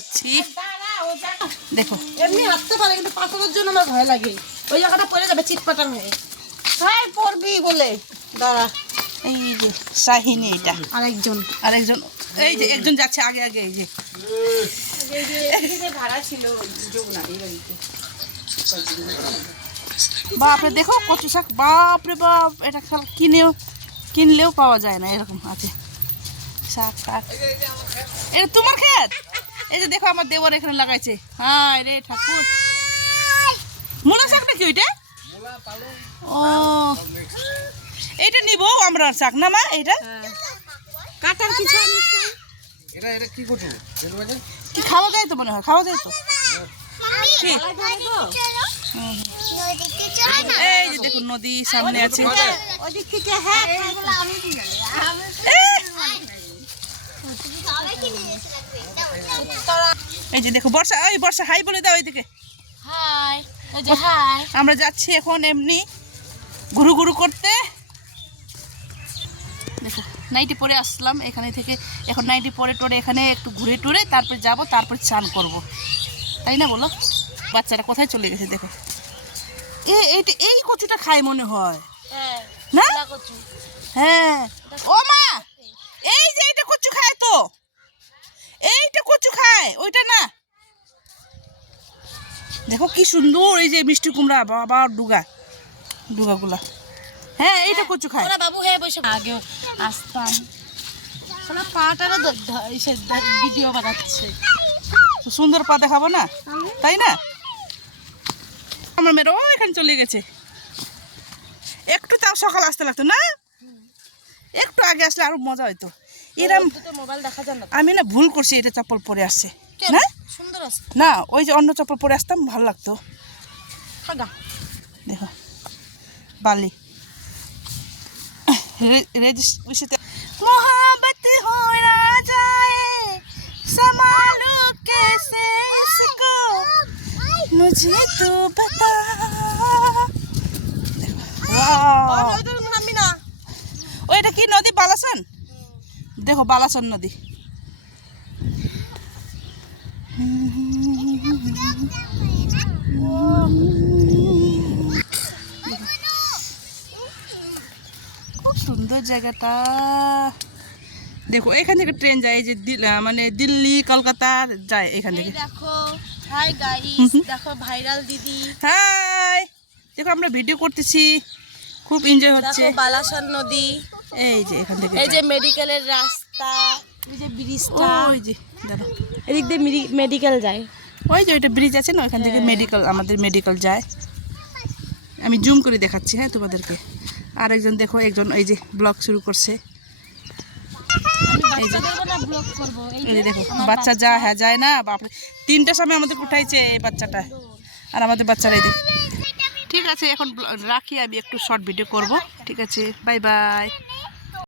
যাচ্ছি। দেখো এমনি হাঁটতে পারে কিন্তু পাথরের জন্য আমার ভয় লাগে, ওই জায়গাটা পড়ে যাবে চিটপাটার হয়ে। হ্যাঁ পড়বি বলে দাঁড়া। এই যে শাহিনী, এটা আরেকজন এই যে একজন যাচ্ছে আগে আগে। এই যে ভাড়া ছিল বাপরে দেখো কচু শাক, বাপরে বাপ, এটা কিনলেও পাওয়া যায় না, এরকম আছে শাক শাক। এটা তোমার ক্ষেত? এই যে দেখো আমার দেবর এখানে লাগাইছে। হ্যাঁ রে ঠাকুর, মূলা শাক নাকি ওইটা? ও এইটা নিবো আমরা শাক না মা? এইটা কাটার কিছু কি খাওয়া যায় তো মনে হয়, খাওয়া যায় তো। এই যে দেখুন নদী সামনে আছে। এই যে দেখো বর্ষা, ওই বর্ষা হাই বলে দাও এইদিকে। আমরা যাচ্ছি এখন এমনি ঘুরু ঘুরু করতে। দেখো নাইটি পরে আসলাম এখানে থেকে, এখন নাইটি পরে টোরে এখানে একটু ঘুরে টুরে তারপর যাব, তারপর চান করব, তাই না বলো? বাচ্চারা কোথায় চলে গেছে দেখো। এইটা এই কচুটা খায় মনে হয় না? হ্যাঁ ও মা, এই যে এইটা কচু খায় তো, এইটা কচু খায়, ওইটা না। দেখো কি সুন্দর, এই যে মিষ্টি কুমড়া, বাবা ডুগাগুলা। হ্যাঁ এইটা কচু খায়। বাবু হ্যাঁ বসে আগেও আসতাম, পাটারও ভিডিও বানাচ্ছে। সুন্দর পা দেখাবো না, তাই না? আমার মেয়েরা এখানে চলে গেছে। একটু তাও সকাল আসতে লাগতো না, একটু আগে আসলে আরো মজা হইতো। এরম মোবাইল দেখা যায় না, আমি না ভুল করছি, এটা চপ্পল পরে আসছে না, সুন্দর আছে না ওই যে অন্য চপ্পল পরে আসতাম ভালো লাগতো। দেখো বালি मोहब्बत हो ना जाए संभालो कैसे इसको मुझे तो बता। ওইটা কি নদী? বালাসন। দেখো বালাসন নদী। সুন্দর জায়গাটা দেখো, এখান থেকে ট্রেন যায়, এই যে মানে দিল্লি কলকাতা যায় এখান থেকে। দেখো হাই গাইস, দেখো ভাইরাল দিদি। হাই দেখো আমরা ভিডিও করতেছি, খুব এনজয় হচ্ছে। দেখো বালাসন নদী, এই যে এখান থেকে, এই যে মেডিকেলের রাস্তা, এই যে ব্রিজটা, ওই যে দাঁড়া, এদিক দিয়ে মেডিকেল যায়। ওই যে ওইটা ব্রিজ আছে না, ওইখান থেকে মেডিকেল, আমাদের মেডিকেল যায়। আমি জুম করে দেখাচ্ছি হ্যাঁ তোমাদেরকে। আর একজন দেখো, একজন এই যে ব্লগ শুরু করছে। এই যে দেখো বাচ্চা যা হ্যাঁ যায় না, বাপরে 3টার সময় আমাদের উঠাইছে এই বাচ্চাটা, আর আমাদের বাচ্চারা এই ঠিক আছে। এখন রাখি, আমি একটু শর্ট ভিডিও করব। ঠিক আছে, বাই বাই।